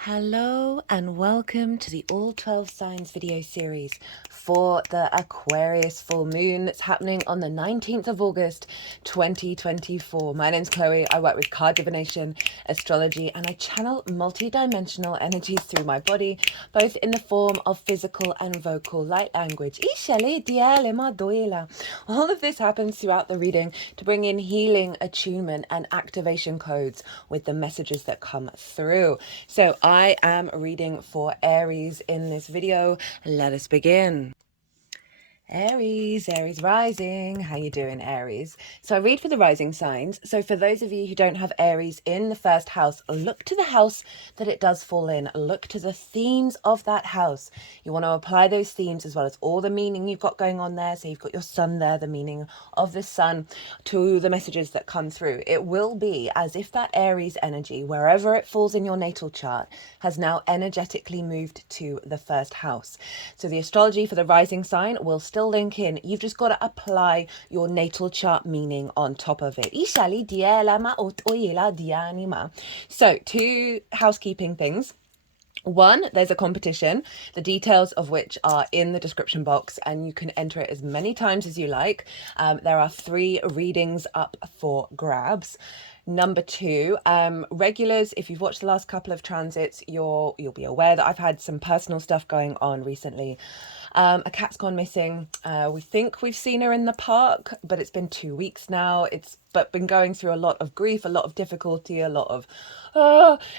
Hello and welcome to the All 12 Signs video series for the Aquarius full moon that's happening on the 19th of August 2024. My name's Chloe. I work with card divination, astrology, and I channel multi-dimensional energies through my body, both in the form of physical and vocal light language. All of this happens throughout the reading to bring in healing, attunement, and activation codes with the messages that come through. So I am reading for Aries in this video. Let us begin. Aries rising. How you doing, Aries? So I read for the rising signs. So for those of you who don't have Aries in the first house, look to the house that it does fall in. Look to the themes of that house. You want to apply those themes as well as all the meaning you've got going on there. So you've got your sun there, the meaning of the sun, to the messages that come through. It will be as if that Aries energy, wherever it falls in your natal chart, has now energetically moved to the first house. So the astrology for the rising sign will still link in. You've just got to apply your natal chart meaning on top of it. So, two housekeeping things. One, there's a competition, the details of which are in the description box, and you can enter it as many times as you like. There are 3 readings up for grabs. Number 2, regulars, if you've watched the last couple of transits, you'll be aware that I've had some personal stuff going on recently. A cat's gone missing. We think we've seen her in the park, but it's been 2 weeks now. It's been going through a lot of grief, a lot of difficulty, a lot of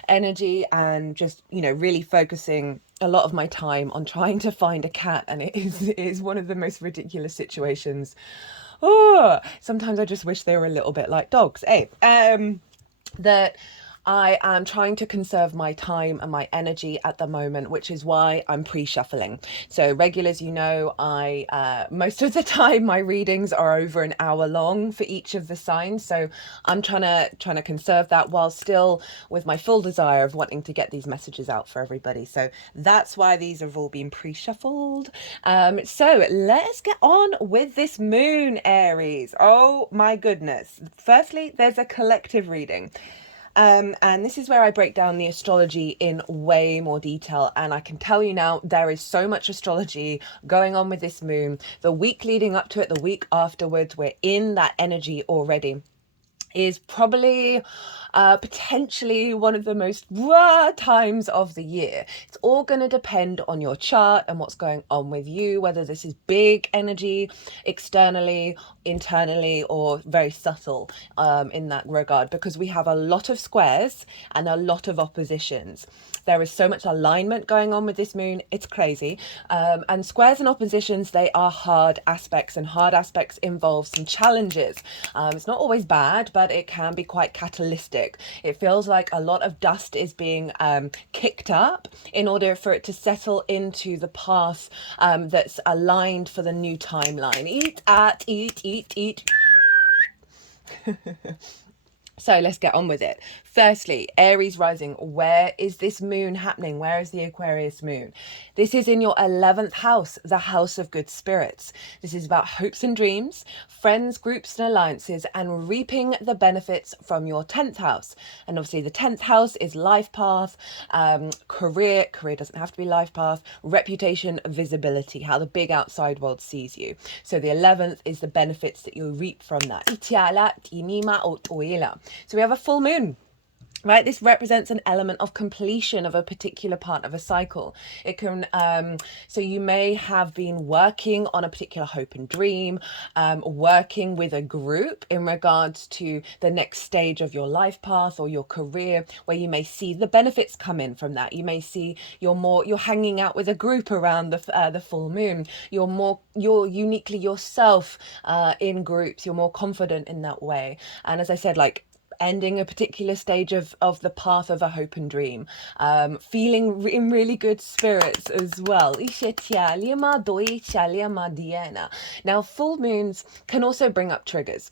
energy, and just, really focusing a lot of my time on trying to find a cat. And it is one of the most ridiculous situations. Sometimes I just wish they were a little bit like dogs. That I am trying to conserve my time and my energy at the moment, which is why I'm pre-shuffling. So regulars, I most of the time my readings are over an hour long for each of the signs. So I'm trying to conserve that while still with my full desire of wanting to get these messages out for everybody. So that's why these have all been pre-shuffled. So let's get on with this moon, Aries. Oh my goodness. Firstly, there's a collective reading. And this is where I break down the astrology in way more detail. And I can tell you now, there is so much astrology going on with this moon. The week leading up to it, the week afterwards, we're in that energy already. Is probably potentially one of the most rare times of the year. It's all going to depend on your chart and what's going on with you, whether this is big energy externally, internally, or very subtle in that regard, because we have a lot of squares and a lot of oppositions. There is so much alignment going on with this moon. It's crazy. And squares and oppositions, they are hard aspects, and hard aspects involve some challenges. It's not always bad, but it can be quite catalytic. It feels like a lot of dust is being kicked up in order for it to settle into the path that's aligned for the new timeline. Eat. So let's get on with it. Firstly, Aries rising. Where is this moon happening? Where is the Aquarius moon? This is in your 11th house, the house of good spirits. This is about hopes and dreams, friends, groups, and alliances, and reaping the benefits from your 10th house. And obviously the 10th house is life path, career doesn't have to be life path, reputation, visibility, how the big outside world sees you. So the 11th is the benefits that you reap from that. So we have a full moon. Right, this represents an element of completion of a particular part of a cycle. It can, so you may have been working on a particular hope and dream, working with a group in regards to the next stage of your life path or your career, where you may see the benefits come in from that. You may see you're hanging out with a group around the full moon. You're uniquely yourself in groups. You're more confident in that way. And as I said, like, ending a particular stage of the path of a hope and dream, feeling in really good spirits as well. Now, full moons can also bring up triggers.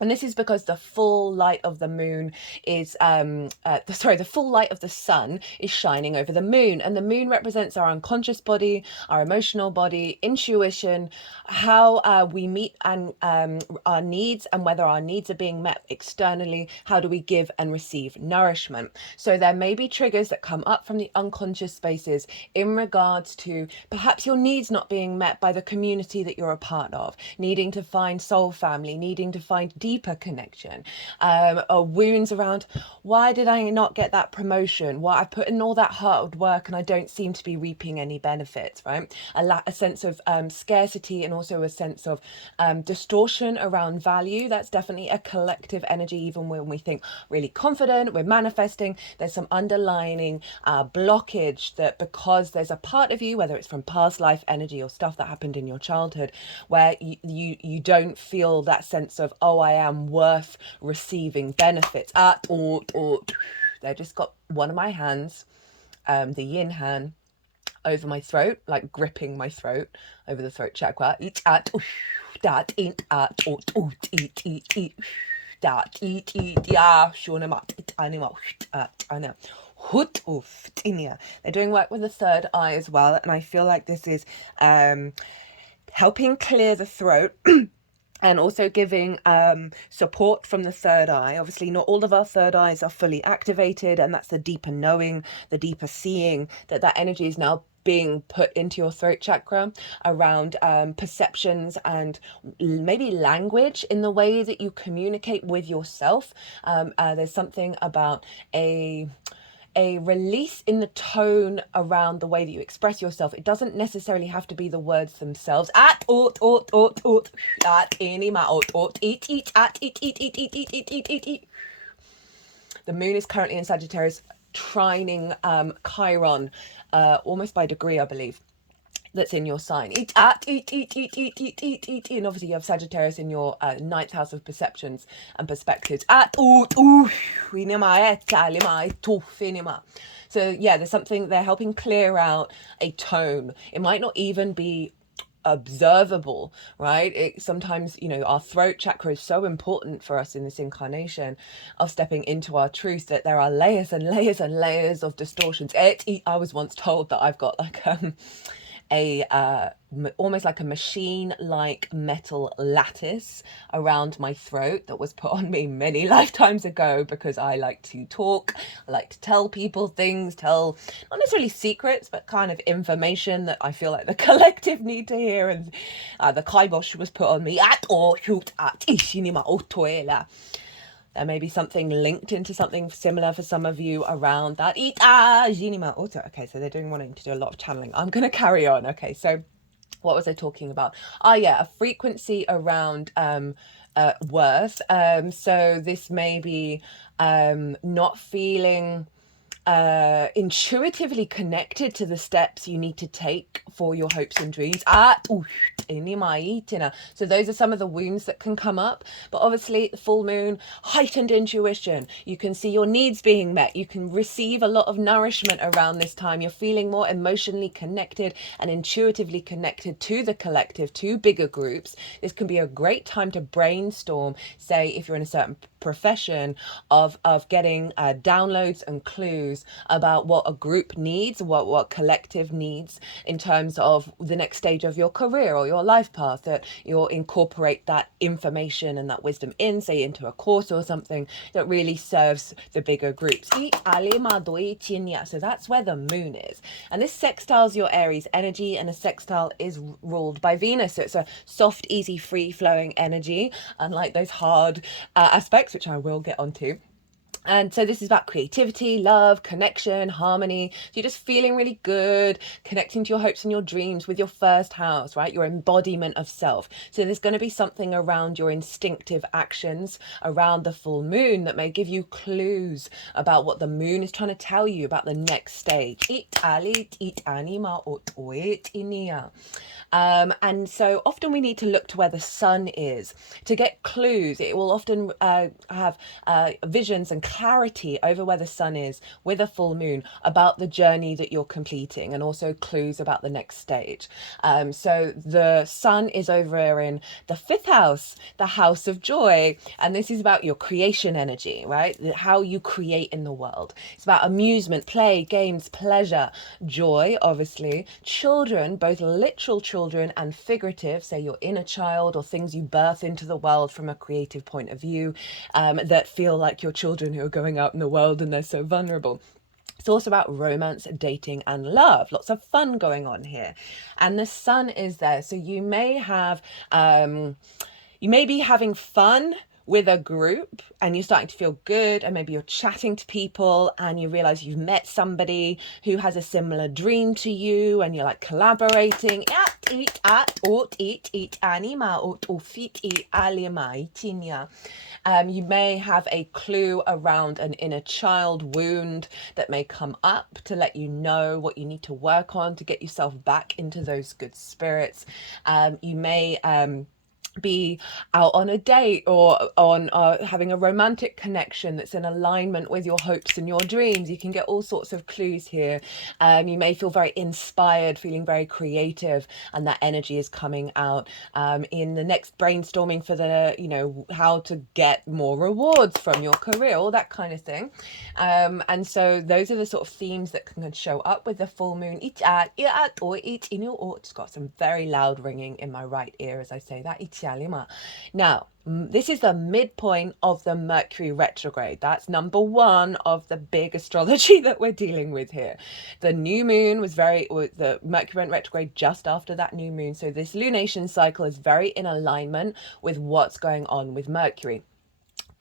And this is because the full light of the moon is, the full light of the sun is shining over the moon. And the moon represents our unconscious body, our emotional body, intuition, how we meet and our needs, and whether our needs are being met externally. How do we give and receive nourishment? So there may be triggers that come up from the unconscious spaces in regards to perhaps your needs not being met by the community that you're a part of, needing to find soul family, needing to find deeper connection, or wounds around why did I not get that promotion? Well, I've put in all that hard work and I don't seem to be reaping any benefits, right? A sense of scarcity, and also a sense of distortion around value. That's definitely a collective energy. Even when we think really confident, we're manifesting, there's some underlining blockage, that because there's a part of you, whether it's from past life energy or stuff that happened in your childhood, where you don't feel that sense of, oh, I am worth receiving benefits. They just got one of my hands, the yin hand, over my throat, like gripping my throat over the throat chakra. They're doing work with the third eye as well, and I feel like this is helping clear the throat and also giving support from the third eye. Obviously, not all of our third eyes are fully activated, and that's the deeper knowing, the deeper seeing, that energy is now being put into your throat chakra around perceptions and maybe language in the way that you communicate with yourself. There's something about a release in the tone around the way that you express yourself. It doesn't necessarily have to be the words themselves. The moon is currently in Sagittarius, trining Chiron, almost by degree, I believe, that's in your sign. And obviously you have Sagittarius in your ninth house of perceptions and perspectives. So yeah, there's something, they're helping clear out a tone. It might not even be observable, right? Sometimes, our throat chakra is so important for us in this incarnation of stepping into our truth, that there are layers and layers and layers of distortions. I was once told that I've got like almost like a machine like metal lattice around my throat that was put on me many lifetimes ago, because I like to talk, I like to tell people things, tell not necessarily secrets, but kind of information that I feel like the collective need to hear. And the kibosh was put on me. There may be something linked into something similar for some of you around that. Okay, so they're wanting to do a lot of channeling. I'm going to carry on. Okay, so what was I talking about? A frequency around worth. So this may be not feeling intuitively connected to the steps you need to take for your hopes and dreams. So those are some of the wounds that can come up. But obviously, the full moon, heightened intuition. You can see your needs being met. You can receive a lot of nourishment around this time. You're feeling more emotionally connected and intuitively connected to the collective, to bigger groups. This can be a great time to brainstorm, say, if you're in a certain profession, of getting downloads and clues about what a group needs, what collective needs in terms of the next stage of your career or your life path, that you'll incorporate that information and that wisdom in, say, into a course or something that really serves the bigger groups. So that's where the moon is. And this sextiles your Aries energy, and a sextile is ruled by Venus. So it's a soft, easy, free-flowing energy, unlike those hard aspects, which I will get onto. And so this is about creativity, love, connection, harmony. So you're just feeling really good, connecting to your hopes and your dreams with your first house, right? Your embodiment of self. So there's going to be something around your instinctive actions around the full moon that may give you clues about what the moon is trying to tell you about the next stage. And so often we need to look to where the sun is to get clues. It will often have visions and clarity over where the sun is with a full moon about the journey that you're completing, and also clues about the next stage. So the sun is over in the 5th house, the house of joy, and this is about your creation energy, right? How you create in the world. It's about amusement, play, games, pleasure, joy, obviously, children, both literal children and figurative, say your inner child or things you birth into the world from a creative point of view, that feel like your children who are going out in the world and they're so vulnerable. It's also about romance, dating, and love. Lots of fun going on here. And the sun is there. So you may have, you may be having fun with a group and you're starting to feel good, and maybe you're chatting to people and you realize you've met somebody who has a similar dream to you, and you're like collaborating. You may have a clue around an inner child wound that may come up to let you know what you need to work on to get yourself back into those good spirits. You may be out on a date or on having a romantic connection that's in alignment with your hopes and your dreams. You can get all sorts of clues here. You may feel very inspired, feeling very creative, and that energy is coming out in the next brainstorming for the, you know, how to get more rewards from your career, all that kind of thing. And so those are the sort of themes that can show up with the full moon. It's got some very loud ringing in my right ear as I say that. Now, this is the midpoint of the Mercury retrograde. That's number one of the big astrology that we're dealing with here. The new moon the Mercury went retrograde just after that new moon. So this lunation cycle is very in alignment with what's going on with Mercury.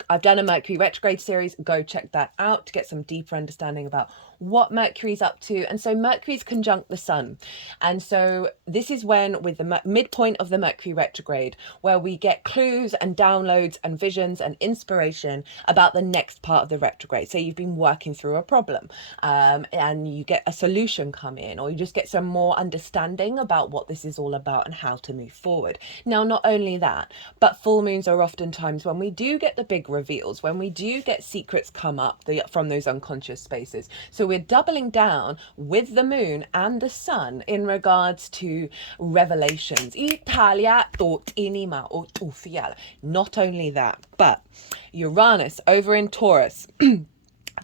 I've done a Mercury retrograde series. Go check that out to get some deeper understanding about what Mercury's up to. And so Mercury's conjunct the sun. And so this is when, with the midpoint of the Mercury retrograde, where we get clues and downloads and visions and inspiration about the next part of the retrograde. So you've been working through a problem and you get a solution come in, or you just get some more understanding about what this is all about and how to move forward. Now, not only that, but full moons are often times when we do get the big reveals, when we do get secrets come up from those unconscious spaces. So we're doubling down with the moon and the sun in regards to revelations. Not only that, but Uranus over in Taurus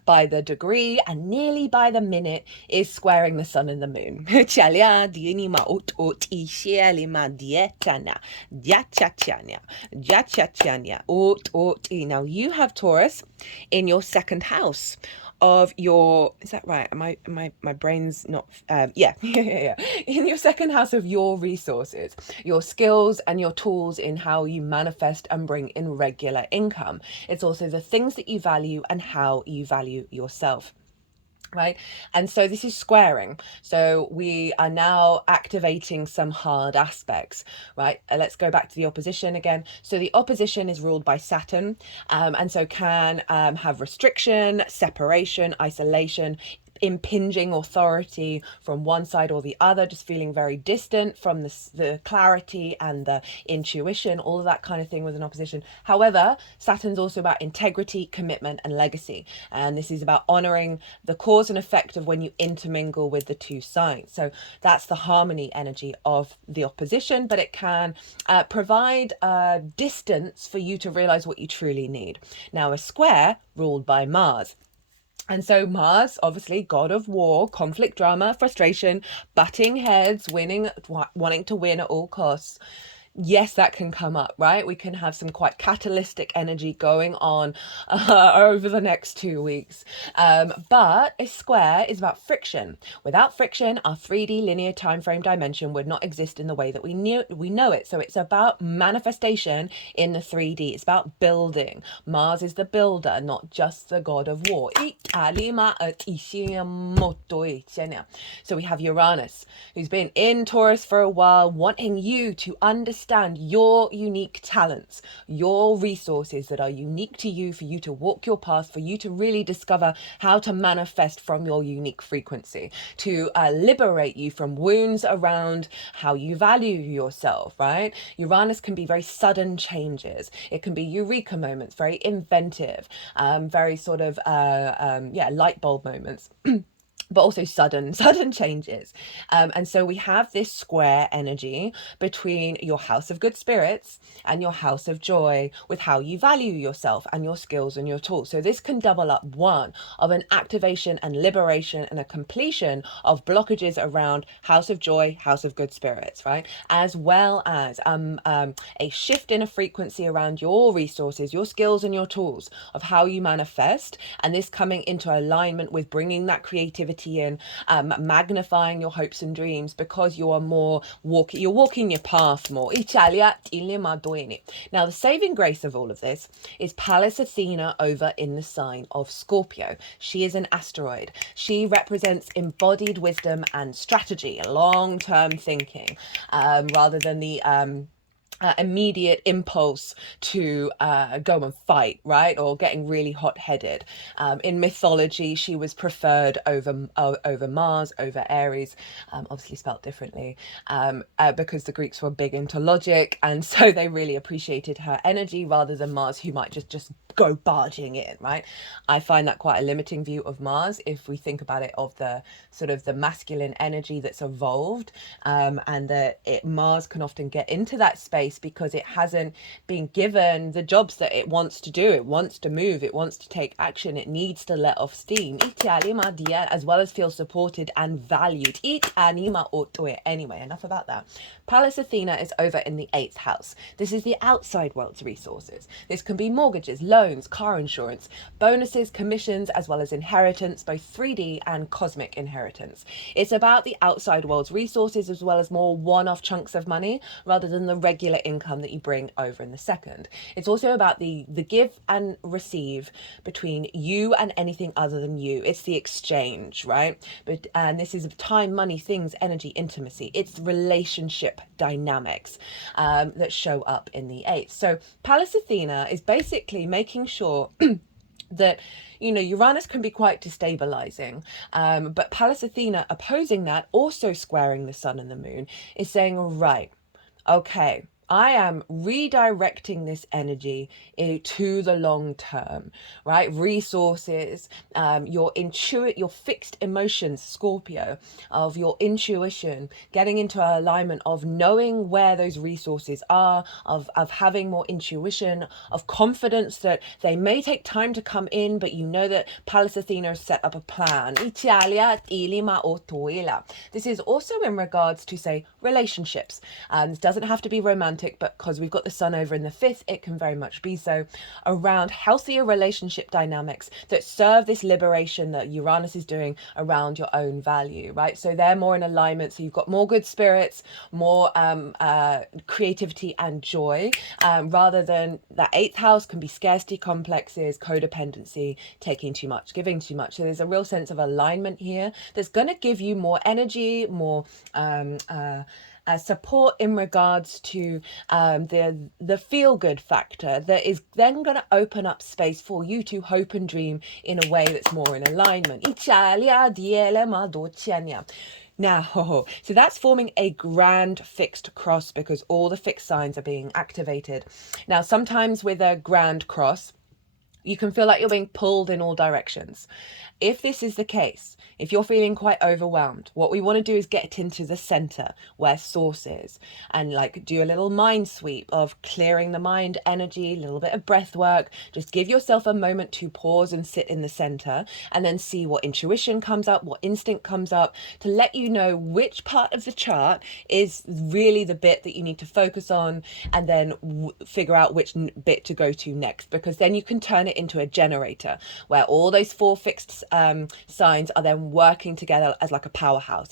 by the degree and nearly by the minute is squaring the sun and the moon. Now you have Taurus in your 2nd house of your, is that right? My brain's not, yeah. In your 2nd house of your resources, your skills and your tools in how you manifest and bring in regular income. It's also the things that you value and how you value yourself. Right. And so this is squaring. So we are now activating some hard aspects. Right. Let's go back to the opposition again. So the opposition is ruled by Saturn, and so can have restriction, separation, isolation, impinging authority from one side or the other, just feeling very distant from the clarity and the intuition, all of that kind of thing with an opposition. However, Saturn's also about integrity, commitment, and legacy. And this is about honoring the cause and effect of when you intermingle with the two signs. So that's the harmony energy of the opposition, but it can provide distance for you to realize what you truly need. Now, a square ruled by Mars. And so Mars, obviously, god of war, conflict, drama, frustration, butting heads, wanting to win at all costs. Yes, that can come up, right? We can have some quite catalytic energy going on over the next 2 weeks. But a square is about friction. Without friction, our 3D linear time frame dimension would not exist in the way that we know it. So it's about manifestation in the 3D. It's about building. Mars is the builder, not just the god of war. So we have Uranus, who's been in Taurus for a while, wanting you to understand understand your unique talents, your resources that are unique to you, for you to walk your path, for you to really discover how to manifest from your unique frequency, to liberate you from wounds around how you value yourself, right? Uranus can be very sudden changes. It can be eureka moments, very inventive, very sort of, light bulb moments. But also sudden changes. And so we have this square energy between your house of good spirits and your house of joy, with how you value yourself and your skills and your tools. So this can double up one of an activation and liberation and a completion of blockages around house of joy, house of good spirits, right? As well as a shift in a frequency around your resources, your skills and your tools of how you manifest. And this coming into alignment with bringing that creativity in, magnifying your hopes and dreams, because you are more you're walking your path more. Now the saving grace of all of this is Pallas Athena over in the sign of Scorpio. She is an asteroid. She represents embodied wisdom and strategy, long-term thinking, rather than the immediate impulse to go and fight, right? Or getting really hot-headed. In mythology, she was preferred over Mars, over Aries, obviously spelt differently, because the Greeks were big into logic, and so they really appreciated her energy rather than Mars, who might just go barging in, right? I find that quite a limiting view of Mars if we think about it, of the sort of the masculine energy that's evolved, and that Mars can often get into that space because it hasn't been given the jobs that it wants to do. It wants to move, it wants to take action, it needs to let off steam, as well as feel supported and valued. Anyway, enough about that. Pallas Athena is over in the 8th house. This is the outside world's resources. This can be mortgages, loans, car insurance, bonuses, commissions, as well as inheritance, both 3D and cosmic inheritance. It's about the outside world's resources, as well as more one-off chunks of money rather than the regular income that you bring over in the 2nd. It's also about the give and receive between you and anything other than you. It's the exchange, right? And this is time, money, things, energy, intimacy. It's relationship dynamics that show up in the 8th. So Pallas Athena is basically making sure that, Uranus can be quite destabilizing, but Pallas Athena opposing that, also squaring the sun and the moon, is saying, right, okay, I am redirecting this energy to the long term, right? Resources, your fixed emotions, Scorpio, of your intuition, getting into alignment of knowing where those resources are, of having more intuition, of confidence that they may take time to come in, but you know that Pallas Athena has set up a plan. This is also in regards to, say, relationships. This doesn't have to be romantic, but because we've got the sun over in the 5th, it can very much be so, around healthier relationship dynamics that serve this liberation that Uranus is doing around your own value, right? So they're more in alignment. So you've got more good spirits, more creativity and joy, rather than that 8th house can be scarcity complexes, codependency, taking too much, giving too much. So there's a real sense of alignment here that's going to give you more energy, more support in regards to the feel-good factor that is then going to open up space for you to hope and dream in a way that's more in alignment. Now, so that's forming a grand fixed cross because all the fixed signs are being activated. Now, sometimes with a grand cross, you can feel like you're being pulled in all directions. If this is the case, if you're feeling quite overwhelmed, what we want to do is get into the center where source is, and like do a little mind sweep of clearing the mind energy, a little bit of breath work. Just give yourself a moment to pause and sit in the center, and then see what intuition comes up, what instinct comes up, to let you know which part of the chart is really the bit that you need to focus on, and then figure out which bit to go to next, because then you can turn it into a generator where all those 4 fixed signs are then working together as like a powerhouse.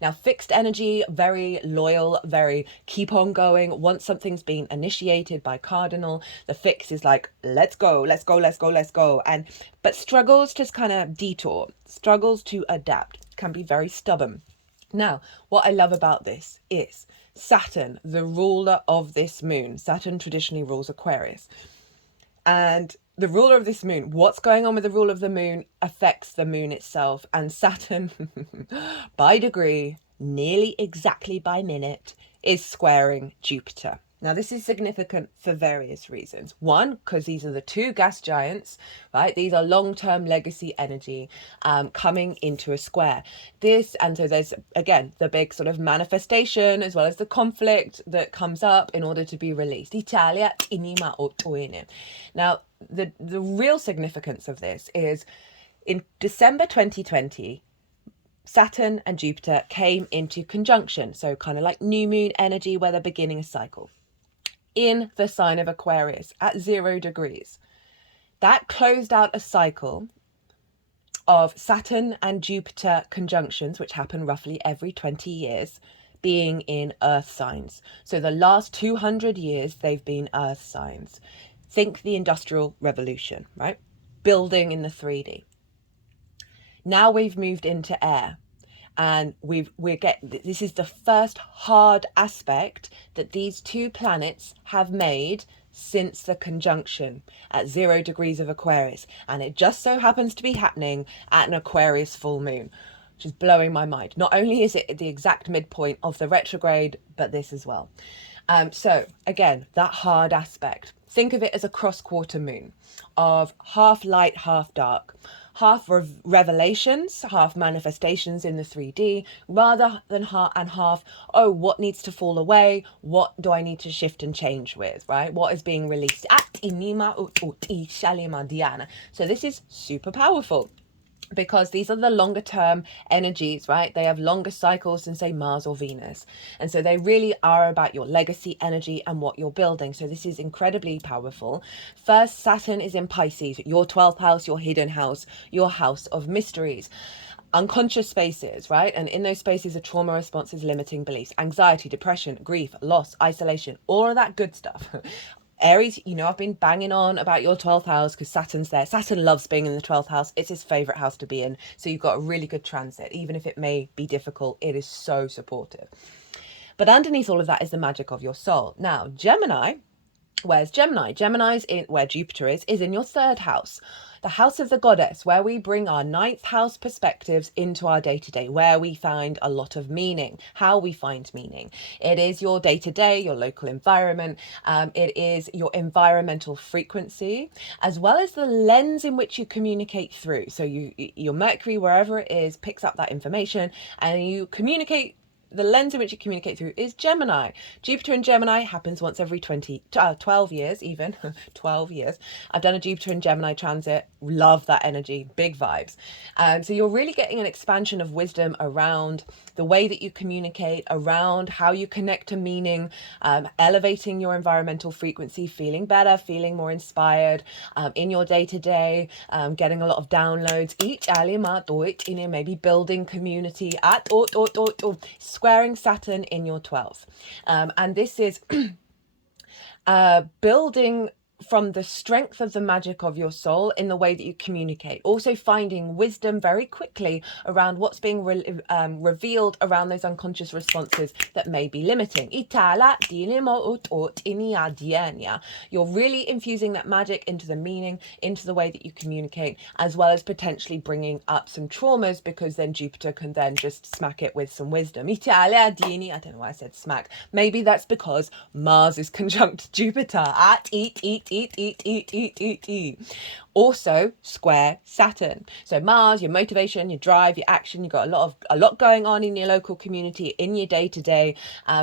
Now, fixed energy, very loyal, very keep on going. Once something's been initiated by cardinal, the fix is like, let's go. But struggles to kind of detour, struggles to adapt, can be very stubborn. Now, what I love about this is Saturn, the ruler of this moon. Saturn traditionally rules Aquarius. And the ruler of this moon, what's going on with the rule of the moon affects the moon itself. And Saturn, by degree, nearly exactly by minute, is squaring Jupiter. Now, this is significant for various reasons. One, because these are the two gas giants, right? These are long-term legacy energy coming into a square. And so there's, again, the big sort of manifestation as well as the conflict that comes up in order to be released. Italia inima otoine. Now, the real significance of this is in December 2020, Saturn and Jupiter came into conjunction. So kind of like new moon energy where they're beginning a cycle in the sign of Aquarius at 0 degrees. That closed out a cycle of Saturn and Jupiter conjunctions, which happen roughly every 20 years, being in earth signs. So the last 200 years, they've been earth signs. Think the Industrial Revolution, right? Building in the 3D. Now we've moved into air. And this is the first hard aspect that these two planets have made since the conjunction at 0 degrees of Aquarius. And it just so happens to be happening at an Aquarius full moon, which is blowing my mind. Not only is it the exact midpoint of the retrograde, but this as well. So again, that hard aspect. Think of it as a cross-quarter moon of half light, half dark. Half revelations, half manifestations in the 3D, rather than half, oh, what needs to fall away? What do I need to shift and change with, right? What is being released? So this is super powerful, because these are the longer term energies, right? They have longer cycles than, say, Mars or Venus. And so they really are about your legacy energy and what you're building. So this is incredibly powerful. First, Saturn is in Pisces, your 12th house, your hidden house, your house of mysteries. Unconscious spaces, right? And in those spaces are trauma responses, limiting beliefs, anxiety, depression, grief, loss, isolation, all of that good stuff. Aries, I've been banging on about your 12th house because Saturn's there. Saturn loves being in the 12th house. It's his favorite house to be in. So you've got a really good transit. Even if it may be difficult, it is so supportive. But underneath all of that is the magic of your soul. Now, Gemini, where's Gemini? Gemini's in where Jupiter is in your 3rd house, the house of the goddess, where we bring our 9th house perspectives into our day-to-day, where we find a lot of meaning, how we find meaning. It is your day-to-day, your local environment. It is your environmental frequency, as well as the lens in which you communicate through. So your Mercury, wherever it is, picks up that information and you communicate. The lens in which you communicate through is Gemini. Jupiter in Gemini happens once every 12 years, even 12 years. I've done a Jupiter in Gemini transit. Love that energy, big vibes. So you're really getting an expansion of wisdom around the way that you communicate, around how you connect to meaning, elevating your environmental frequency, feeling better, feeling more inspired in your day-to-day, getting a lot of downloads. Maybe building community at squaring Saturn in your 12th. And this is building from the strength of the magic of your soul in the way that you communicate. Also finding wisdom very quickly around what's being revealed around those unconscious responses that may be limiting. You're really infusing that magic into the meaning, into the way that you communicate, as well as potentially bringing up some traumas, because then Jupiter can then just smack it with some wisdom. I don't know why I said smack. Maybe that's because Mars is conjunct Jupiter at eat. Also square Saturn. So Mars, your motivation, your drive, your action. You've got a lot going on in your local community, in your day-to-day,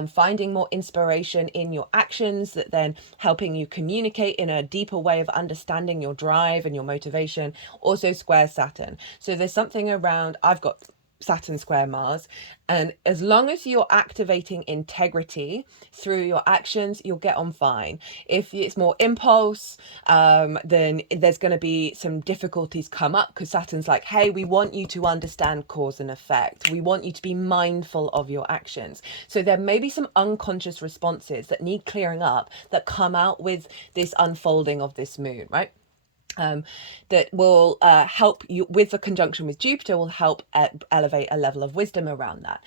finding more inspiration in your actions, that then helping you communicate in a deeper way of understanding your drive and your motivation. Also square Saturn. So there's something around, I've got Saturn square Mars, and as long as you're activating integrity through your actions, you'll get on fine. If it's more impulse, then there's going to be some difficulties come up, because Saturn's like, hey, we want you to understand cause and effect. We want you to be mindful of your actions. So there may be some unconscious responses that need clearing up that come out with this unfolding of this moon, right? That will help you with the conjunction with Jupiter, will help elevate a level of wisdom around that.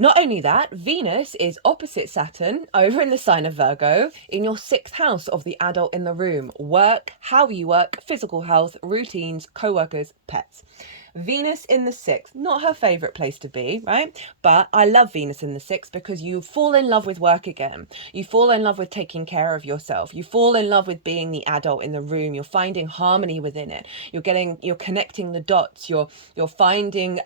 Not only that, Venus is opposite Saturn over in the sign of Virgo in your 6th house of the adult in the room. Work, how you work, physical health, routines, co-workers, pets. Venus in the 6th, not her favourite place to be, right? But I love Venus in the 6th because you fall in love with work again. You fall in love with taking care of yourself. You fall in love with being the adult in the room. You're finding harmony within it. You're connecting the dots. You're finding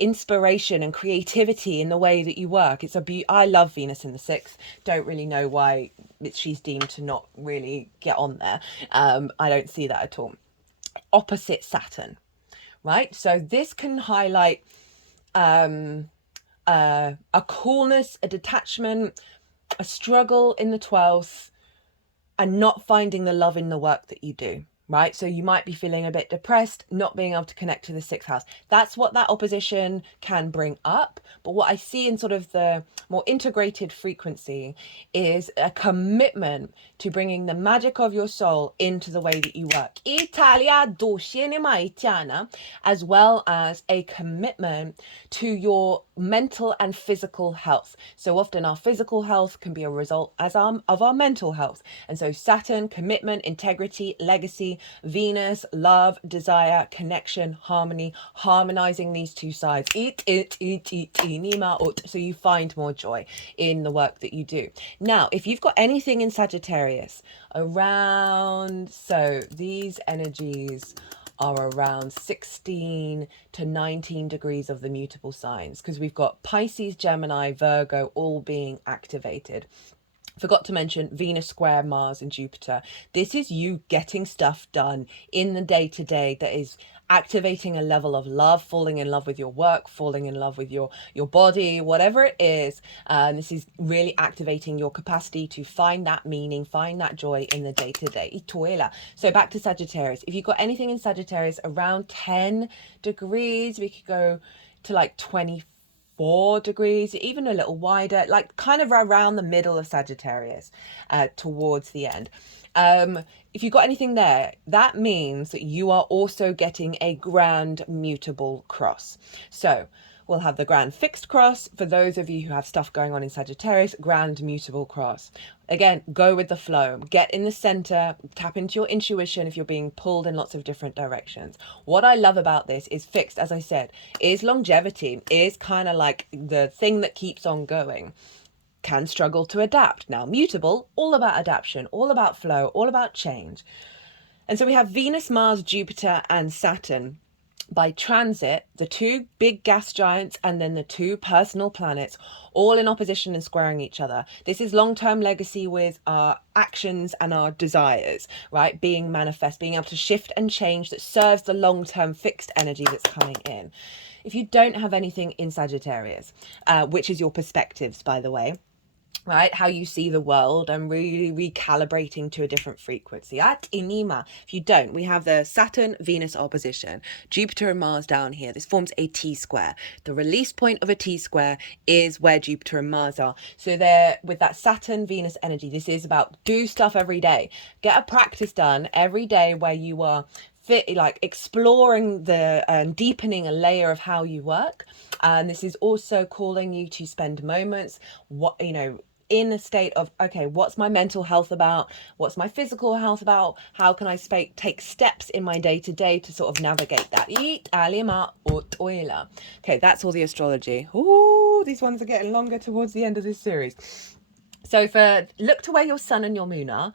inspiration and creativity in the way that you work. I love Venus in the 6th. Don't really know why she's deemed to not really get on there. I don't see that at all. Opposite Saturn. Right, so this can highlight a coolness, a detachment, a struggle in the 12th, and not finding the love in the work that you do. Right, so you might be feeling a bit depressed, not being able to connect to the 6th house. That's what that opposition can bring up. But what I see in sort of the more integrated frequency is a commitment to bringing the magic of your soul into the way that you work. As well as a commitment to your mental and physical health. So often our physical health can be a result of our mental health. And so Saturn, commitment, integrity, legacy, Venus, love, desire, connection, harmony, harmonizing these two sides. So you find more joy in the work that you do. Now, if you've got anything in Sagittarius around, so these energies are around 16 to 19 degrees of the mutable signs, because we've got Pisces, Gemini, Virgo all being activated. Forgot to mention Venus square Mars and Jupiter. This is you getting stuff done in the day-to-day that is activating a level of love, falling in love with your work, falling in love with your body, whatever it is. This is really activating your capacity to find that meaning, find that joy in the day-to-day. So back to Sagittarius. If you've got anything in Sagittarius around 10 degrees, we could go to like 24 degrees, even a little wider, like kind of around the middle of Sagittarius, towards the end. If you've got anything there, that means that you are also getting a grand mutable cross. So we'll have the grand fixed cross for those of you who have stuff going on in Sagittarius, grand mutable cross. Again, go with the flow, get in the center, tap into your intuition if you're being pulled in lots of different directions. What I love about this is fixed, as I said, is longevity, is kind of like the thing that keeps on going. Can struggle to adapt. Now, mutable, all about adaptation, all about flow, all about change. And so we have Venus, Mars, Jupiter, and Saturn by transit, the two big gas giants and then the two personal planets, all in opposition and squaring each other. This is long-term legacy with our actions and our desires, right? Being manifest, being able to shift and change that serves the long-term fixed energy that's coming in. If you don't have anything in Sagittarius, which is your perspectives, by the way, right, how you see the world and really recalibrating to a different frequency. At Inima, if you don't, we have the Saturn Venus opposition, Jupiter and Mars down here. This forms a T-square. The release point of a T-square is where Jupiter and Mars are. So they're with that Saturn Venus energy. This is about do stuff every day, get a practice done every day where you are like exploring the deepening a layer of how you work. And this is also calling you to spend moments in a state of, okay, what's my mental health about? What's my physical health about? How can I take steps in my day-to-day to sort of navigate that? Okay, that's all the astrology. Ooh, these ones are getting longer towards the end of this series. So look to where your sun and your moon are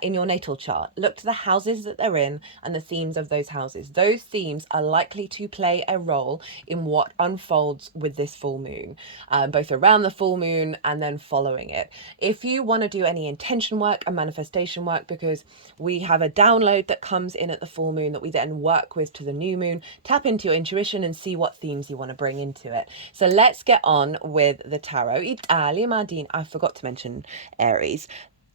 in your natal chart. Look to the houses that they're in and the themes of those houses. Those themes are likely to play a role in what unfolds with this full moon, both around the full moon and then following it. If you want to do any intention work and manifestation work, because we have a download that comes in at the full moon that we then work with to the new moon, tap into your intuition and see what themes you want to bring into it. So let's get on with the tarot. I forgot to mention Aries.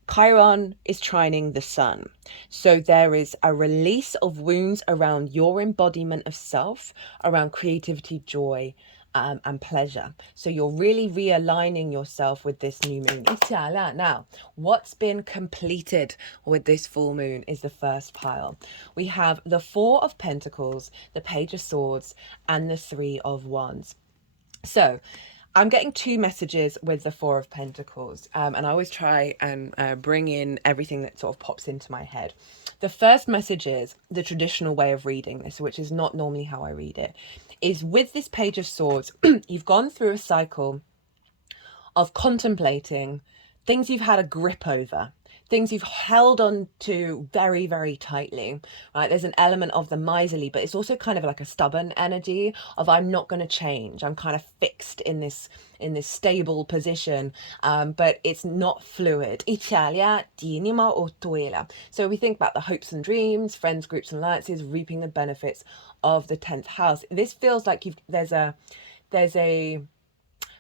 Chiron is trining the sun. So there is a release of wounds around your embodiment of self, around creativity, joy, and pleasure. So you're really realigning yourself with this new moon. Now, what's been completed with this full moon is the first pile. We have the Four of Pentacles, the Page of Swords, and the Three of Wands. So I'm getting two messages with the Four of Pentacles, and I always try and bring in everything that sort of pops into my head. The first message is the traditional way of reading this, which is not normally how I read it, is with this Page of Swords, you've gone through a cycle of contemplating things you've had a grip over, things you've held on to very, very tightly, right? There's an element of the miserly, but it's also kind of like a stubborn energy of I'm not going to change. I'm kind of fixed in this stable position, but it's not fluid. Italia, dinima o tuela. So we think about the hopes and dreams, friends, groups, and alliances, reaping the benefits of the 10th house. This feels like there's a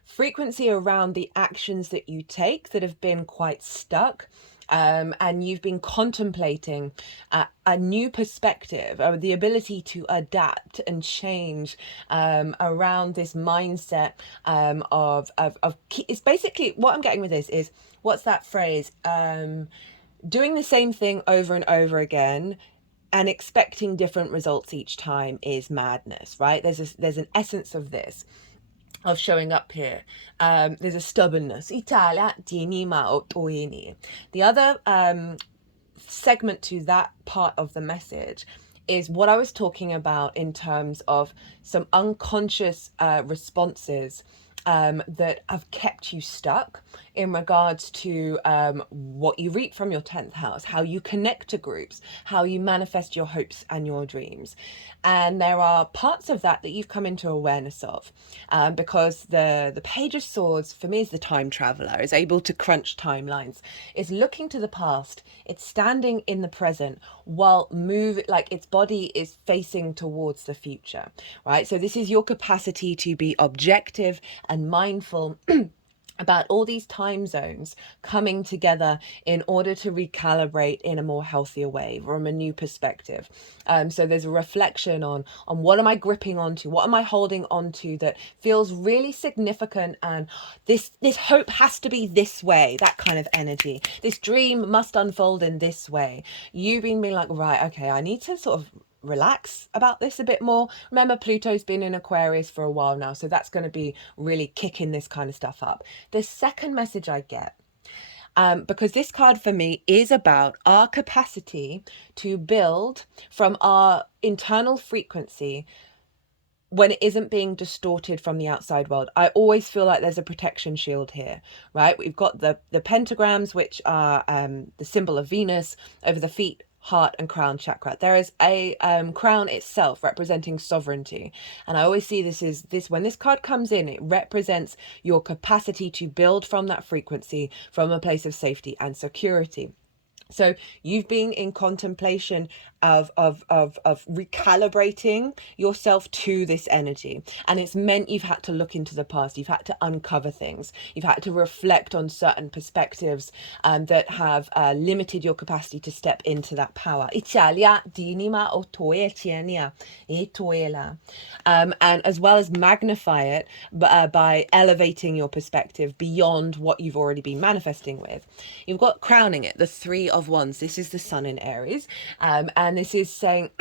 frequency around the actions that you take that have been quite stuck, and you've been contemplating a new perspective, or the ability to adapt and change around this mindset of it's basically what I'm getting with this is, what's that phrase, doing the same thing over and over again and expecting different results each time is madness, right? There's an essence of this, of showing up here. There's a stubbornness. Italia, dinima o toini. The other segment to that part of the message is what I was talking about in terms of some unconscious responses that have kept you stuck in regards to what you reap from your 10th house, how you connect to groups, how you manifest your hopes and your dreams. And there are parts of that that you've come into awareness of, because the Page of Swords for me is the time traveler, is able to crunch timelines, is looking to the past, it's standing in the present while like its body is facing towards the future, right? So this is your capacity to be objective and mindful about all these time zones coming together in order to recalibrate in a more healthier way, from a new perspective. So there's a reflection on what am I gripping onto, what am I holding onto that feels really significant, and this hope has to be this way, that kind of energy. This dream must unfold in this way. You've been being like, right, okay, I need to sort of relax about this a bit more. Remember, Pluto's been in Aquarius for a while now, so that's going to be really kicking this kind of stuff up. The second message I get, because this card for me is about our capacity to build from our internal frequency when it isn't being distorted from the outside world. I always feel like there's a protection shield here, right? We've got the pentagrams, which are the symbol of Venus over the feet, heart and crown chakra. There is a crown itself representing sovereignty, and I always see this when this card comes in, it represents your capacity to build from that frequency, from a place of safety and security. So you've been in contemplation of recalibrating yourself to this energy, and it's meant you've had to look into the past, you've had to uncover things, you've had to reflect on certain perspectives that have limited your capacity to step into that power. And as well as magnify it by elevating your perspective beyond what you've already been manifesting with. You've got crowning it, the Three of Wands. This is the Sun in Aries, and this is saying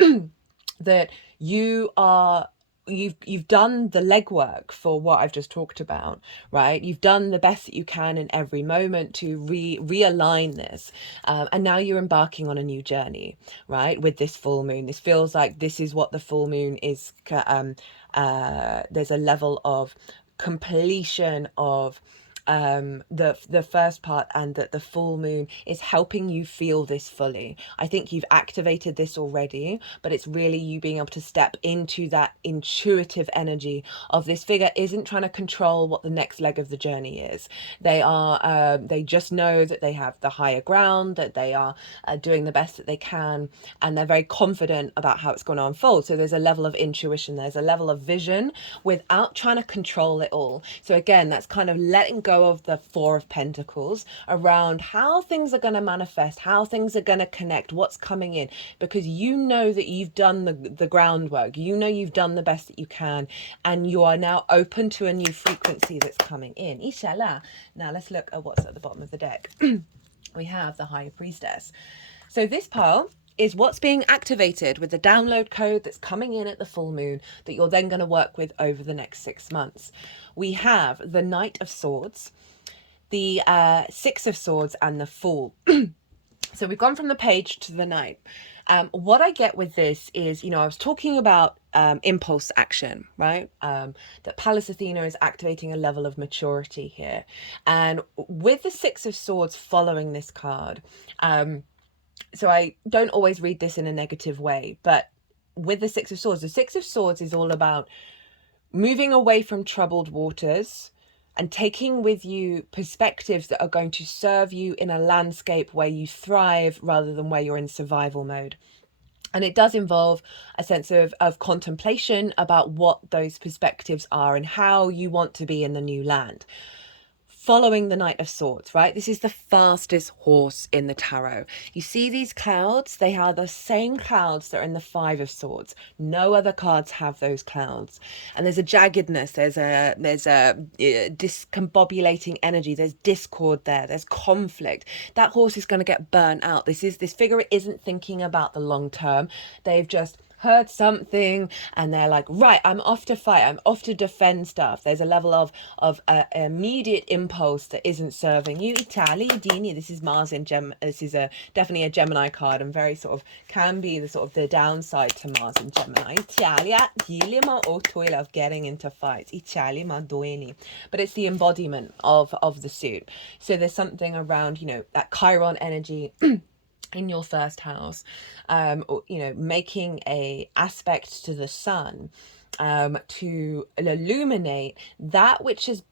that you've done the legwork for what I've just talked about, right? You've done the best that you can in every moment to realign this, and now you're embarking on a new journey, right? With this full moon, this feels like this is what the full moon is. There's a level of completion of the first part, and that the full moon is helping you feel this fully. I think you've activated this already, but it's really you being able to step into that intuitive energy of this figure isn't trying to control what the next leg of the journey is. They just know that they have the higher ground, that they are doing the best that they can, and they're very confident about how it's going to unfold. So there's a level of intuition, there's a level of vision without trying to control it all. So again, that's kind of letting go of the Four of Pentacles around how things are going to manifest, how things are going to connect, what's coming in, because you know that you've done the groundwork, you know you've done the best that you can, and you are now open to a new frequency that's coming in. Inshallah. Now let's look at what's at the bottom of the deck. We have the High Priestess. So this pile is what's being activated with the download code that's coming in at the full moon that you're then going to work with over the next 6 months. We have the Knight of Swords, the Six of Swords, and the Fool. So we've gone from the page to the Knight. What I get with this is, I was talking about impulse action, right? That Pallas Athena is activating a level of maturity here. And with the Six of Swords following this card, so I don't always read this in a negative way, but with the Six of Swords is all about moving away from troubled waters and taking with you perspectives that are going to serve you in a landscape where you thrive rather than where you're in survival mode. And it does involve a sense of contemplation about what those perspectives are and how you want to be in the new land. Following the Knight of Swords, right? This is the fastest horse in the tarot. You see these clouds? They are the same clouds that are in the Five of Swords. No other cards have those clouds. And there's a jaggedness, there's a discombobulating energy, there's discord there, there's conflict. That horse is going to get burnt out. This figure isn't thinking about the long term. They've just heard something and they're like, right, I'm off to fight, I'm off to defend stuff. There's a level of immediate impulse that isn't serving you. Dini, this is Mars in this is definitely a Gemini card, and very sort of can be the sort of the downside to Mars in Gemini. Of getting into fights. But it's the embodiment of the suit. So there's something around, that Chiron energy in your first house, making a aspect to the sun to illuminate that which has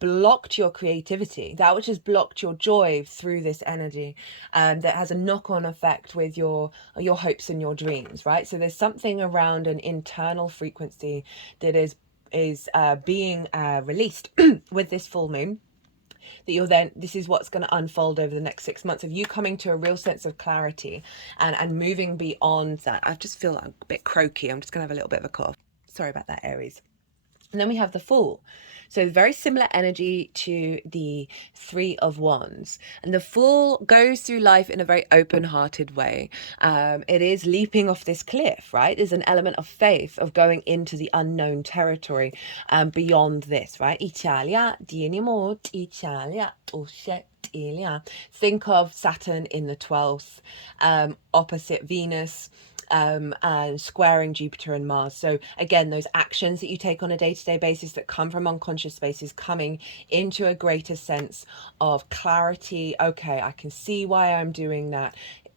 blocked your creativity, that which has blocked your joy through this energy, that has a knock-on effect with your hopes and your dreams, right? So there's something around an internal frequency that is being released with this full moon, that this is what's going to unfold over the next 6 months of you coming to a real sense of clarity and moving beyond that. I just feel a bit croaky. I'm just going to have a little bit of a cough. Sorry about that, Aries. And then we have the Fool. So very similar energy to the Three of Wands. And the Fool goes through life in a very open-hearted way. It is leaping off this cliff, right? There's an element of faith, of going into the unknown territory beyond this, right? Italia, Italia, think of Saturn in the 12th, opposite Venus, and squaring Jupiter and Mars. So again, those actions that you take on a day-to-day basis that come from unconscious spaces, coming into a greater sense of clarity. Okay, I can see why I'm doing that.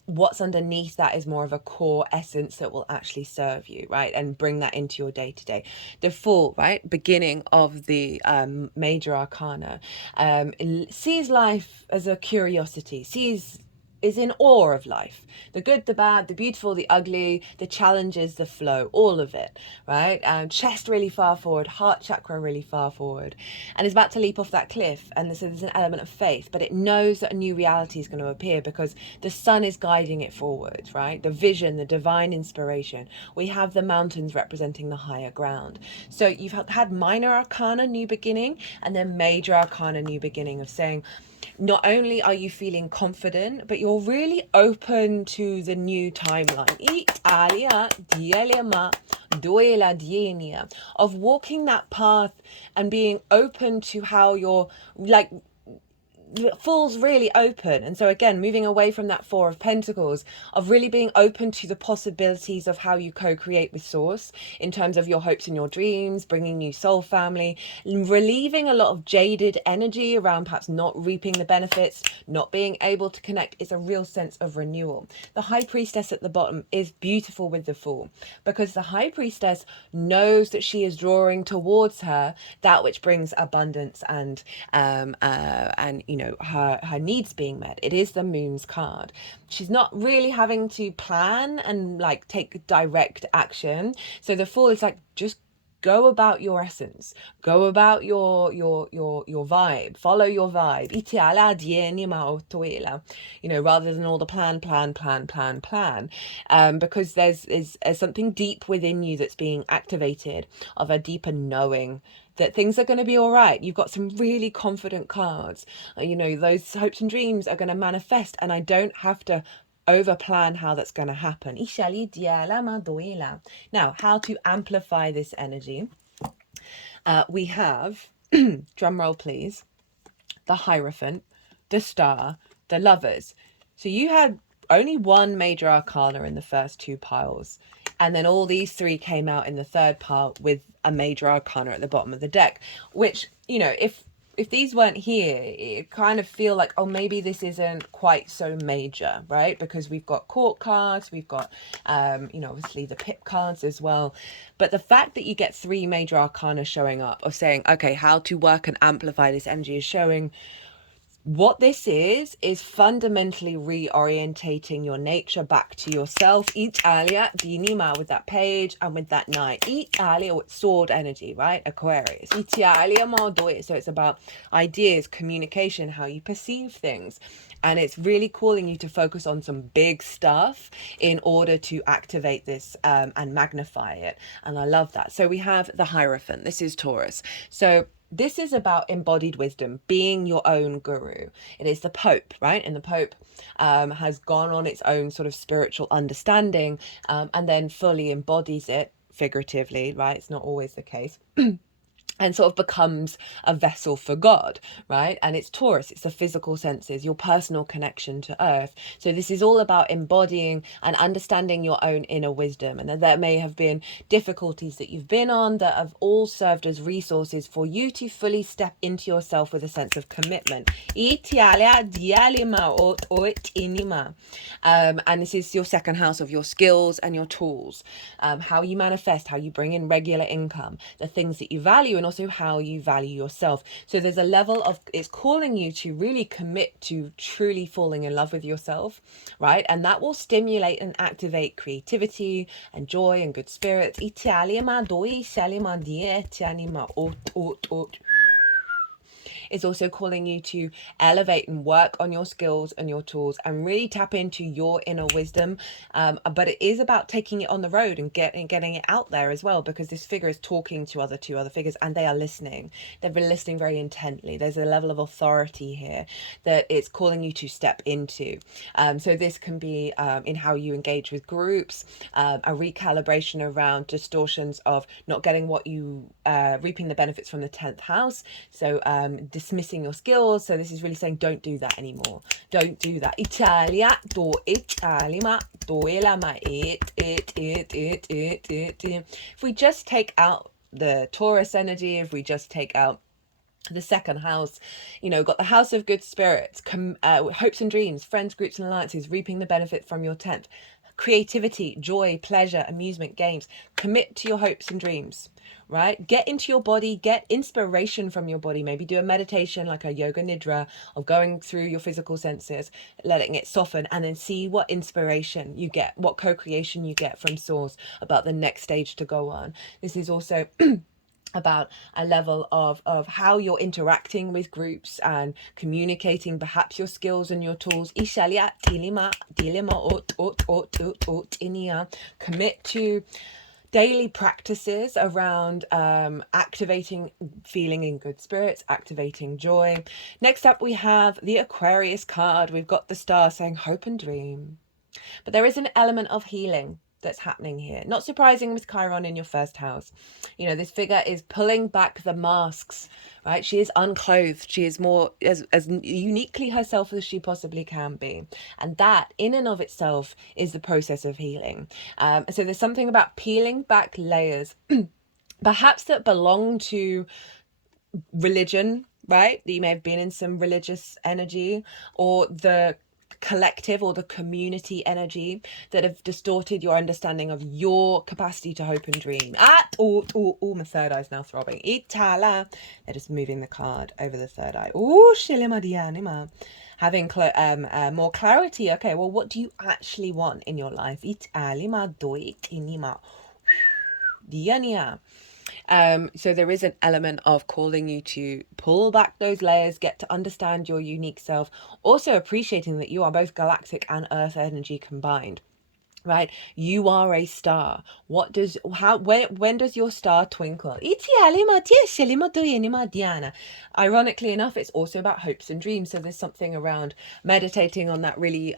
What's underneath that is more of a core essence that will actually serve you, right? And bring that into your day-to-day. The Fool, right? Beginning of the major arcana, sees life as a curiosity, is in awe of life. The good, the bad, the beautiful, the ugly, the challenges, the flow, all of it, right? Chest really far forward, heart chakra really far forward, and is about to leap off that cliff. And so there's an element of faith, but it knows that a new reality is going to appear because the sun is guiding it forward, right? The vision, the divine inspiration. We have the mountains representing the higher ground. So you've had minor arcana, new beginning, and then major arcana, new beginning, of saying, not only are you feeling confident, but you're really open to the new timeline. Of walking that path and being open to how you're Fool's really open. And so again, moving away from that Four of Pentacles, of really being open to the possibilities of how you co-create with Source in terms of your hopes and your dreams, bringing new soul family, relieving a lot of jaded energy around perhaps not reaping the benefits, not being able to connect. Is a real sense of renewal. The High Priestess at the bottom is beautiful with the Fool, because the High Priestess knows that she is drawing towards her that which brings abundance and her needs being met. It is the Moon's card. She's not really having to plan and take direct action. So the Fool is just go about your essence, go about your vibe, follow your vibe, rather than all the plan, because there's something deep within you that's being activated, of a deeper knowing that things are going to be all right. You've got some really confident cards. Those hopes and dreams are going to manifest, and I don't have to over plan how that's going to happen. Now, how to amplify this energy? We have, drum roll please, the Hierophant, the Star, the Lovers. So you had only one major arcana in the first two piles, and then all these three came out in the third pile with a major arcana at the bottom of the deck, which, you know, if these weren't here, it kind of feel like, oh, maybe this isn't quite so major, right? Because we've got court cards, we've got, you know, obviously the pip cards as well. But the fact that you get three major arcana showing up of saying, okay, how to work and amplify this energy is showing what this is fundamentally reorientating your nature back to yourself. Italia, dinima with that page and with that knight. Italia with sword energy, right? Aquarius. Italia maldoe. So it's about ideas, communication, how you perceive things. And it's really calling you to focus on some big stuff in order to activate this and magnify it. And I love that. So we have the Hierophant. This is Taurus. So this is about embodied wisdom, being your own guru. It is the Pope, right? And the Pope has gone on its own sort of spiritual understanding and then fully embodies it figuratively, right? It's not always the case. And sort of becomes a vessel for God, right? And it's Taurus, it's the physical senses, your personal connection to earth. So this is all about embodying and understanding your own inner wisdom. And there may have been difficulties that you've been on that have all served as resources for you to fully step into yourself with a sense of commitment. And this is your second house of your skills and your tools, how you manifest, how you bring in regular income, the things that you value, and also how you value yourself. So there's a level of, it's calling you to really commit to truly falling in love with yourself, right? And that will stimulate and activate creativity and joy and good spirits. It's also calling you to elevate and work on your skills and your tools and really tap into your inner wisdom. But it is about taking it on the road and getting it out there as well, because this figure is talking to two other figures and they are listening. They've been listening very intently. There's a level of authority here that it's calling you to step into. So this can be in how you engage with groups, a recalibration around distortions of not getting what you, reaping the benefits from the 10th house. So dismissing your skills. So this is really saying, don't do that anymore. Don't do that. Italia do Italima doelama it. If we just take out the Taurus energy, if we just take out the second house, you know, got the house of good spirits, hopes and dreams, friends, groups and alliances, reaping the benefit from your 10th. Creativity, joy, pleasure, amusement, games. Commit to your hopes and dreams, right? Get into your body, get inspiration from your body. Maybe do a meditation like a yoga nidra of going through your physical senses, letting it soften, and then see what inspiration you get, what co-creation you get from source about the next stage to go on. This is also about a level of how you're interacting with groups and communicating perhaps your skills and your tools. Commit to daily practices around activating feeling in good spirits, activating joy. Next up, we have the Aquarius card. We've got the star saying hope and dream. But there is an element of healing that's happening here. Not surprising with Chiron in your first house. You know, this figure is pulling back the masks, right? She is unclothed. She is more as uniquely herself as she possibly can be. And that in and of itself is the process of healing. So there's something about peeling back layers, perhaps that belong to religion, right? That you may have been in some religious energy, or the collective or the community energy that have distorted your understanding of your capacity to hope and dream. My third eye's now throbbing. Itala. They're just moving the card over the third eye. Having more clarity. Okay, well, what do you actually want in your life? So there is an element of calling you to pull back those layers, get to understand your unique self, also appreciating that you are both galactic and earth energy combined. right? You are a star. What does how when does your star twinkle? Ironically enough, it's also about hopes and dreams. So there's something around meditating on that, really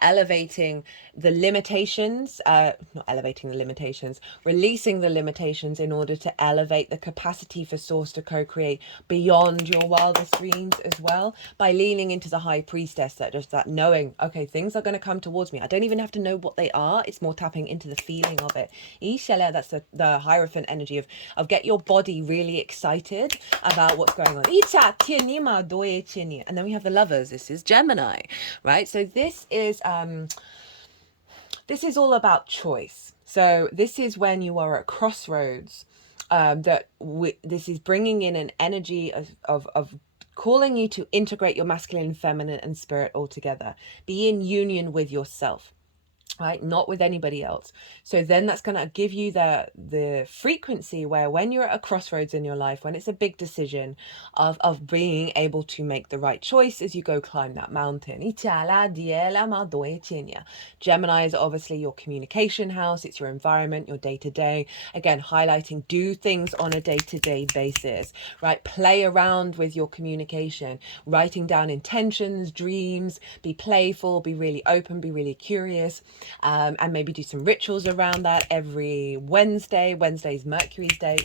elevating the limitations, not elevating the limitations, releasing the limitations in order to elevate the capacity for source to co-create beyond your wildest dreams as well, by leaning into the high priestess, that just that knowing, okay, things are going to come towards me. I don't even have to know what they are. It's more tapping into the feeling of it. Ishela, that's the Hierophant energy of get your body really excited about what's going on. And then we have the Lovers. This is Gemini, right? So this is all about choice. So this is when you are at crossroads. This is bringing in an energy of calling you to integrate your masculine, feminine, and spirit all together. Be in union with yourself, right? Not with anybody else. So then that's going to give you the frequency where when you're at a crossroads in your life, when it's a big decision of being able to make the right choice as you go climb that mountain. Gemini is obviously your communication house. It's your environment, your day-to-day. Again, highlighting do things on a day-to-day basis, right? Play around with your communication, writing down intentions, dreams, be playful, be really open, be really curious. And maybe do some rituals around that every Wednesday. Wednesday's Mercury's day.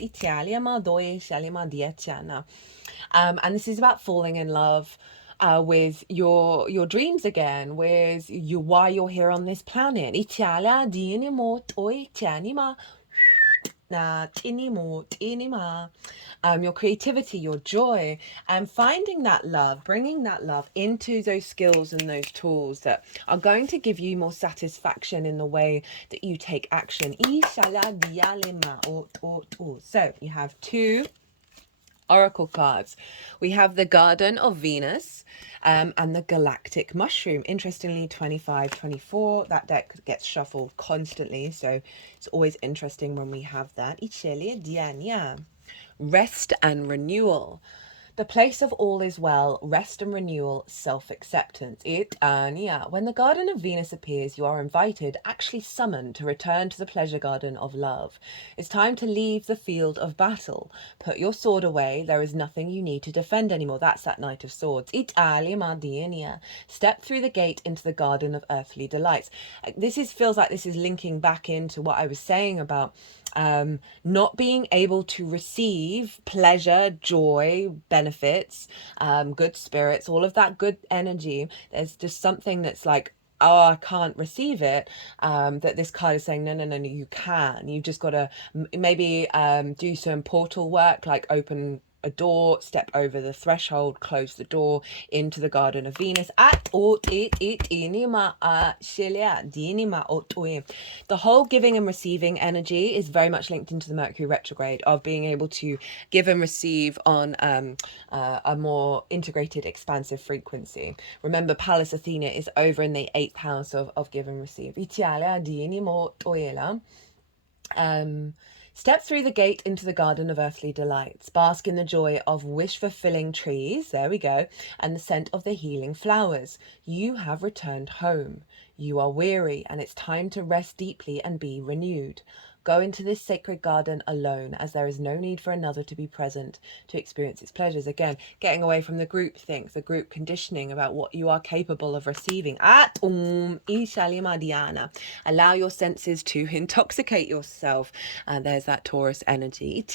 And this is about falling in love with your dreams again, with why you're here on this planet. Your creativity, your joy, and finding that love, bringing that love into those skills and those tools that are going to give you more satisfaction in the way that you take action. So you have two oracle cards. We have the Garden of Venus and the Galactic Mushroom. Interestingly, 25, 24, that deck gets shuffled constantly, so it's always interesting when we have that. Rest and renewal. The place of all is well, rest and renewal, self-acceptance. When the Garden of Venus appears, you are invited, actually summoned, to return to the pleasure garden of love. It's time to leave the field of battle. Put your sword away. There is nothing you need to defend anymore. That's that Knight of Swords. Step through the gate into the garden of earthly delights. Feels like this is linking back into what I was saying about not being able to receive pleasure, joy, benefits, good spirits, all of that good energy. There's just something that's like, oh, I can't receive it, that this card is saying, no, you can. You've just got to maybe do some portal work, like open a door, step over the threshold, close the door into the Garden of Venus. The whole giving and receiving energy is very much linked into the Mercury retrograde, of being able to give and receive on a more integrated, expansive frequency. Remember, Pallas Athena is over in the 8th house of give and receive. Step through the gate into the garden of earthly delights. Bask in the joy of wish-fulfilling trees, there we go, and the scent of the healing flowers. You have returned home. You are weary, and it's time to rest deeply and be renewed. Go into this sacred garden alone, as there is no need for another to be present to experience its pleasures. Again, getting away from the group think, the group conditioning about what you are capable of receiving. Allow your senses to intoxicate yourself. And there's that Taurus energy.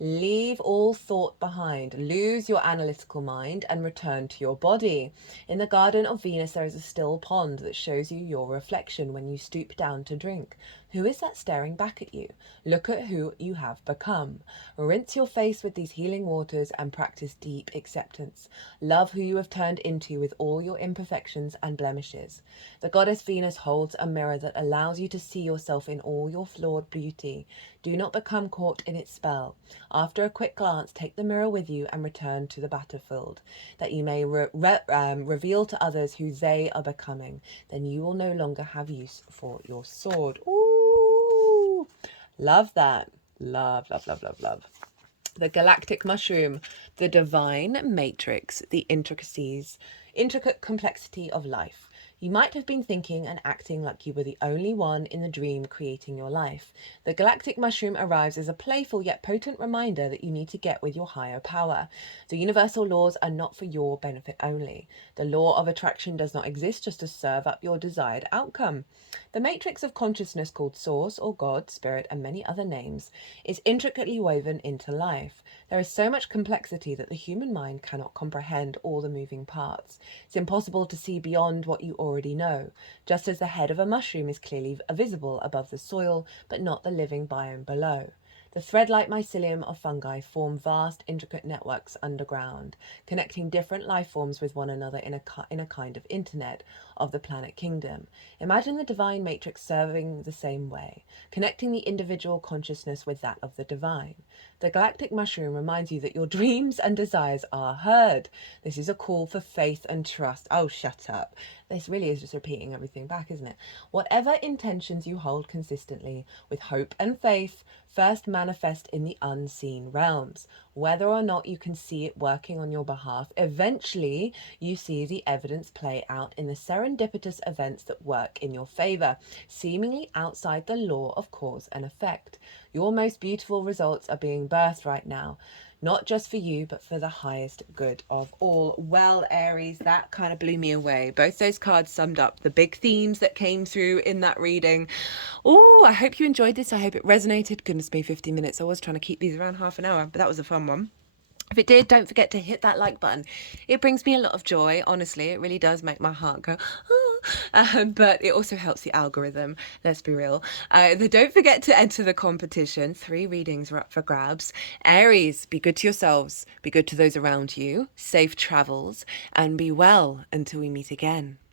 Leave all thought behind. Lose your analytical mind and return to your body. In the Garden of Venus, there is a still pond that shows you your reflection when you stoop down to drink. Who is that staring back at you? Look at who you have become. Rinse your face with these healing waters and practice deep acceptance. Love who you have turned into with all your imperfections and blemishes. The goddess Venus holds a mirror that allows you to see yourself in all your flawed beauty. Do not become caught in its spell. After a quick glance, take the mirror with you and return to the battlefield, that you may reveal to others who they are becoming. Then you will no longer have use for your sword. Ooh, love that. Love. The galactic mushroom, the divine matrix, the intricate complexity of life. You might have been thinking and acting like you were the only one in the dream creating your life. The galactic mushroom arrives as a playful yet potent reminder that you need to get with your higher power. The universal laws are not for your benefit only. The law of attraction does not exist just to serve up your desired outcome. The matrix of consciousness, called Source or God, Spirit, and many other names, is intricately woven into life. There is so much complexity that the human mind cannot comprehend all the moving parts. It's impossible to see beyond what you already know, just as the head of a mushroom is clearly visible above the soil, but not the living biome below. The thread-like mycelium of fungi form vast, intricate networks underground, connecting different life forms with one another in a kind of internet of the planet kingdom. Imagine the divine matrix serving the same way, connecting the individual consciousness with that of the divine. The galactic mushroom reminds you that your dreams and desires are heard. This is a call for faith and trust. Oh, shut up. This really is just repeating everything back, isn't it? Whatever intentions you hold consistently with hope and faith first manifest in the unseen realms. Whether or not you can see it working on your behalf, eventually you see the evidence play out in the serendipitous events that work in your favor, seemingly outside the law of cause and effect. Your most beautiful results are being birthed right now, not just for you, but for the highest good of all. Well, Aries, that kind of blew me away. Both those cards summed up the big themes that came through in that reading. Oh, I hope you enjoyed this. I hope it resonated. Goodness me, 50 minutes. I was trying to keep these around half an hour, but that was a fun one. If it did, don't forget to hit that like button. It brings me a lot of joy, honestly. It really does make my heart go, oh. But it also helps the algorithm, let's be real. Don't forget to enter the competition. 3 readings are up for grabs. Aries, be good to yourselves, be good to those around you, safe travels, and be well until we meet again.